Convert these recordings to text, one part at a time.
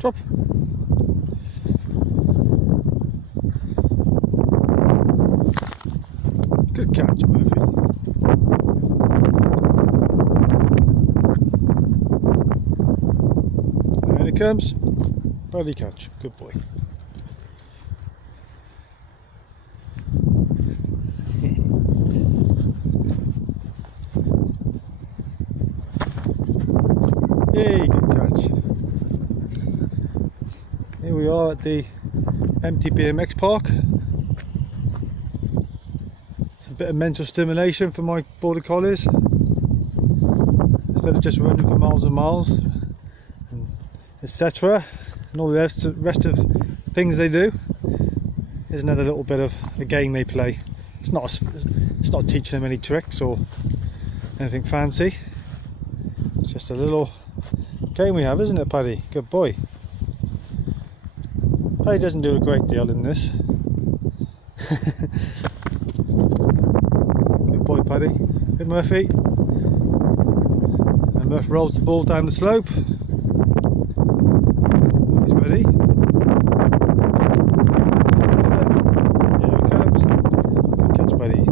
Drop. Good catch, Murphy. There it comes. Birdie catch. Good boy. Yay, good catch. Here we are at the empty BMX park. It's a bit of mental stimulation for my border collies. Instead of just running for miles and miles, and etc., and all the rest of things they do, here's another little bit of a game they play. It's not teaching them any tricks or anything fancy. It's just a little game we have, isn't it, Paddy? Good boy. Paddy doesn't do a great deal in this. Good boy, Paddy. Good Murphy. And Murph rolls the ball down the slope. He's ready. Here he comes. Good catch, Paddy.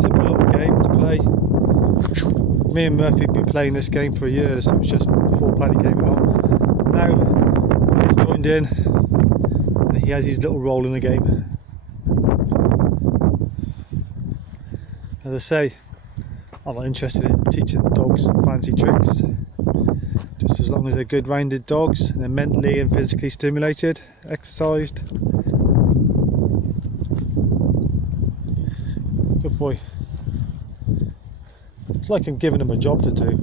Simple little game to play. Me and Murphy have been playing this game for years. It was just before Paddy came along. Now he's joined in and he has his little role in the game. As I say, I'm not interested in teaching the dogs fancy tricks. Just as long as they're good rounded dogs and they're mentally and physically stimulated, exercised. Good boy. It's like I'm giving them a job to do.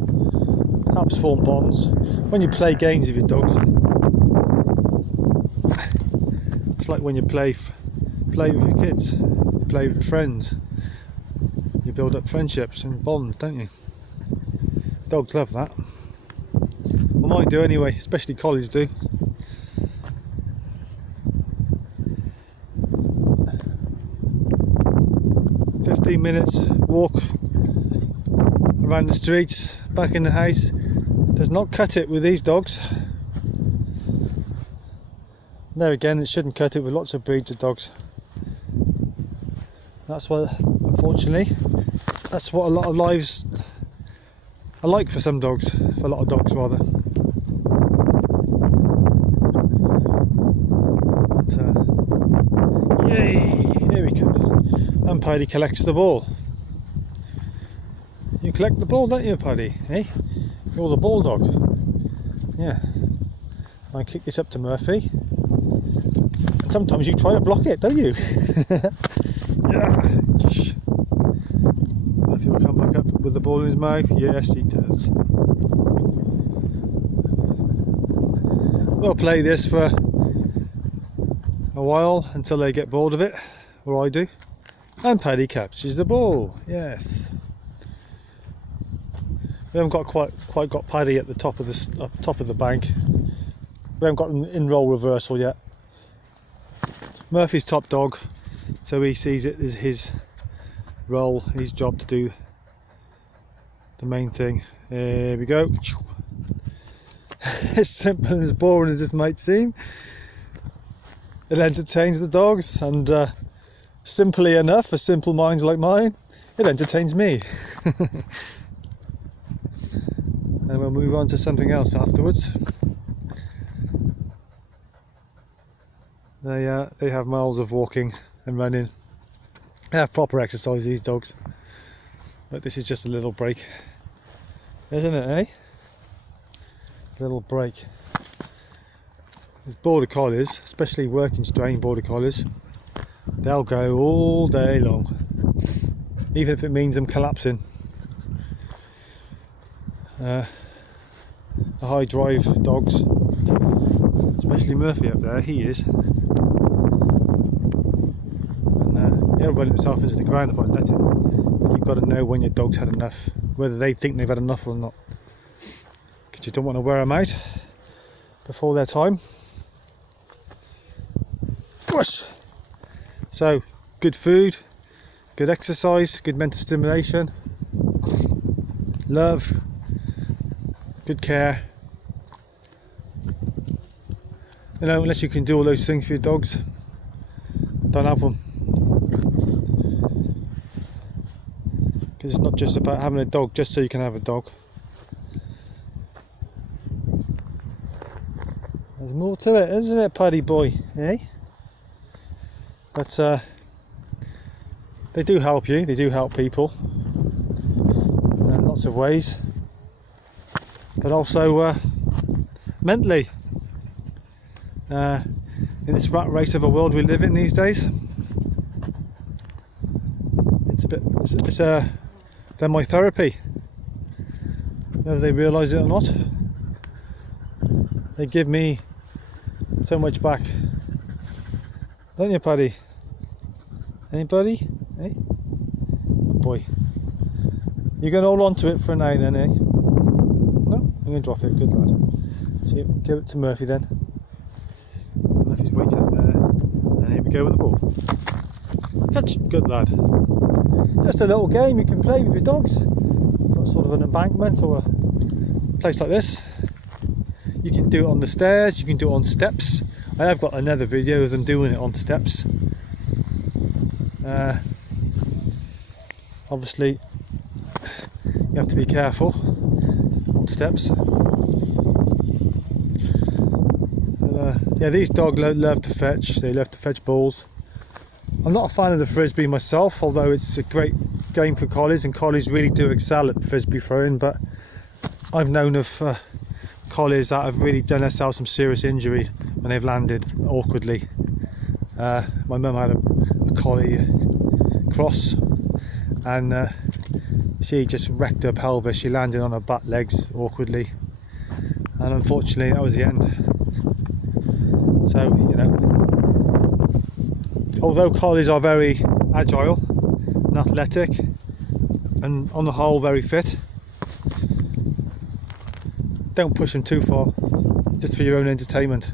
Helps form bonds. When you play games with your dogs, it's like when you play with your kids, you play with friends, you build up friendships and bonds, don't you? Dogs love that. Well, mine do anyway, especially collies do. "15 minutes walk around the streets, back in the house, does not cut it with these dogs. There again, it shouldn't cut it with lots of breeds of dogs. That's what, unfortunately, that's what a lot of lives are like for some dogs, for a lot of dogs rather. But, yay, here we go. And Paddy collects the ball. You collect the ball, don't you, Paddy? Eh? You're the ball dog. Yeah. I kick this up to Murphy. And sometimes you try to block it, don't you? Yeah. Murphy will come back up with the ball in his mouth. Yes, he does. We'll play this for a while until they get bored of it, or I do. And Paddy captures the ball. Yes. We haven't got quite got Paddy at the top of the bank. We haven't got an in-roll reversal yet. Murphy's top dog, so he sees it as his role, his job to do the main thing. Here we go. As simple and as boring as this might seem, it entertains the dogs, and simply enough, for simple minds like mine, it entertains me. And we'll move on to something else afterwards. They have miles of walking and running. They have proper exercise, these dogs. But this is just a little break, isn't it, eh? Little break. These border collies, especially working strain border collies, they'll go all day long, even if it means them collapsing. the high drive dogs, especially Murphy up there. He is, and he'll run himself into the ground if I let him. But you've got to know when your dog's had enough, whether they think they've had enough or not, because you don't want to wear them out before their time. Whoosh! So good food, good exercise, good mental stimulation, love, good care. You know, unless you can do all those things for your dogs, don't have them. Because it's not just about having a dog just so you can have a dog. There's more to it, isn't it, Paddy boy? Eh? But they do help you, they do help people in lots of ways, but also mentally. In this rat race of a world we live in these days, they're my therapy, whether they realise it or not. They give me so much back, don't you, Paddy? Anybody? Eh? Oh boy. You're going to hold on to it for now then, eh? No? I'm going to drop it, good lad. See, give it to Murphy then. Murphy's waiting up there. And here we go with the ball. Catch! Good lad. Just a little game you can play with your dogs. Got sort of an embankment or a place like this. You can do it on the stairs, you can do it on steps. I have got another video of them doing it on steps. Obviously you have to be careful on steps. But, yeah, these dogs love to fetch. They love to fetch balls. I'm not a fan of the frisbee myself, although it's a great game for collies, and collies really do excel at frisbee throwing. But I've known of collies that have really done themselves some serious injury when they've landed awkwardly. My mum had a collie cross, and she just wrecked her pelvis. She landed on her butt legs awkwardly, and unfortunately that was the end. So, you know, although collies are very agile and athletic and on the whole very fit, don't push them too far, just for your own entertainment.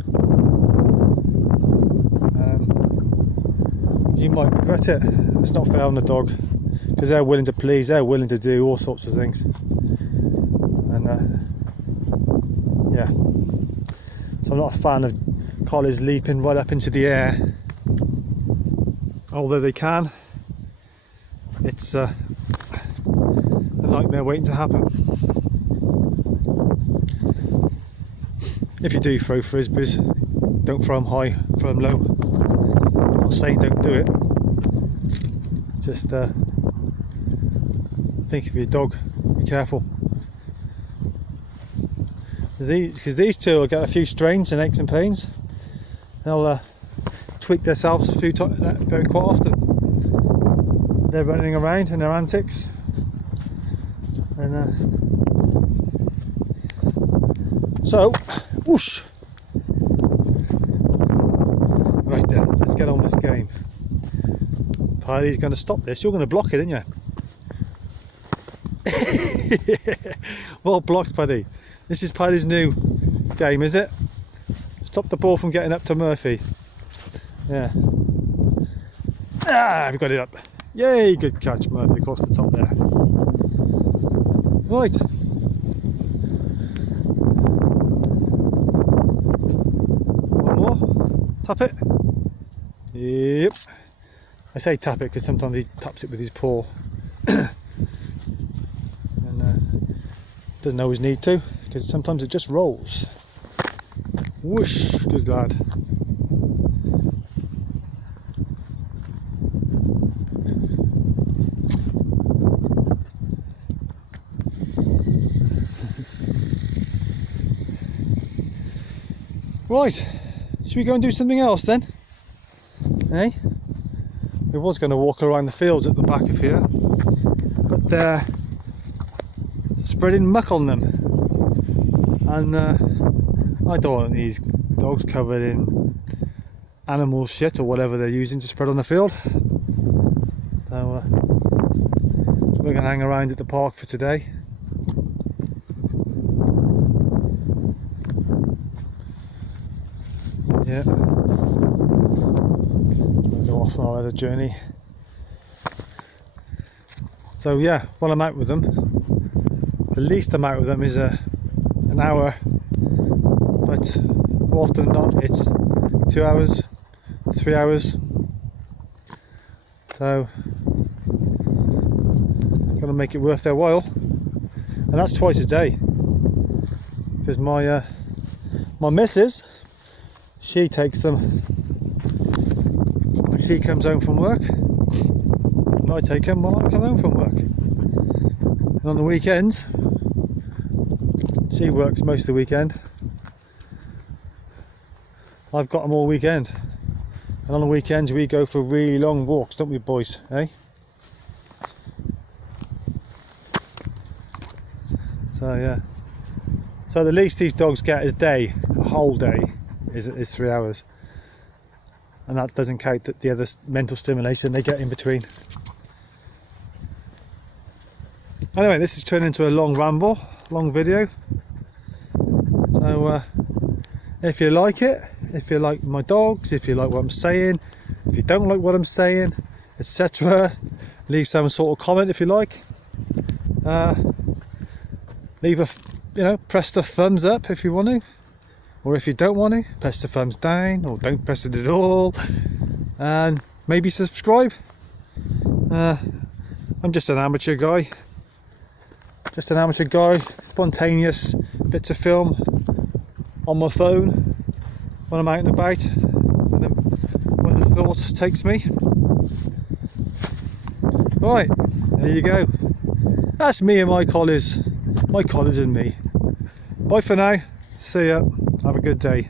You might regret it. It's not fair on the dog, because they're willing to please, they're willing to do all sorts of things, and yeah, so I'm not a fan of collies leaping right up into the air, although they can. It's a nightmare waiting to happen. If you do throw frisbees, don't throw them high, throw them low. I'm not saying don't do it, just think of your dog, be careful. Because these two will get a few strains and aches and pains. They'll tweak themselves a few times, very quite often. They're running around in their antics, and so whoosh. Right then, let's get on with this game. Paddy's going to stop this. You're going to block it, aren't you? Well blocked, Paddy. This is Paddy's new game, is it? Stop the ball from getting up to Murphy. Yeah. Ah, we've got it up. Yay, good catch, Murphy, across the top there. Right. One more. Tap it. Yep. I say tap it because sometimes he taps it with his paw. And doesn't always need to, because sometimes it just rolls. Whoosh, good lad. Right, should we go and do something else then? Eh? We was going to walk around the fields at the back of here, but they're spreading muck on them, and I don't want these dogs covered in animal shit or whatever they're using to spread on the field. So we're going to hang around at the park for today. Yeah, we'll go off on our other journey. So yeah, when I'm out with them, the least I'm out with them is an hour, but more often than not it's 2 hours, 3 hours. So got to make it worth their while, and that's twice a day. Because my missus, she takes them when she comes home from work, and I take them when I come home from work. And on the weekends, she works most of the weekend. I've got them all weekend. And on the weekends we go for really long walks, don't we boys, eh? So yeah. So the least these dogs get a whole day, is 3 hours. And that doesn't count the other mental stimulation they get in between. Anyway, this has turned into a long ramble, long video. So if you like it, if you like my dogs, if you like what I'm saying, if you don't like what I'm saying, etc., leave some sort of comment if you like. Leave a, press the thumbs up if you want to, or if you don't want to, press the thumbs down, or don't press it at all, and maybe subscribe. I'm just an amateur guy. Spontaneous bits of film on my phone when I'm out and about, when the thought takes me. Right, there you go. That's me and my collies and me. Bye for now. See ya. Have a good day.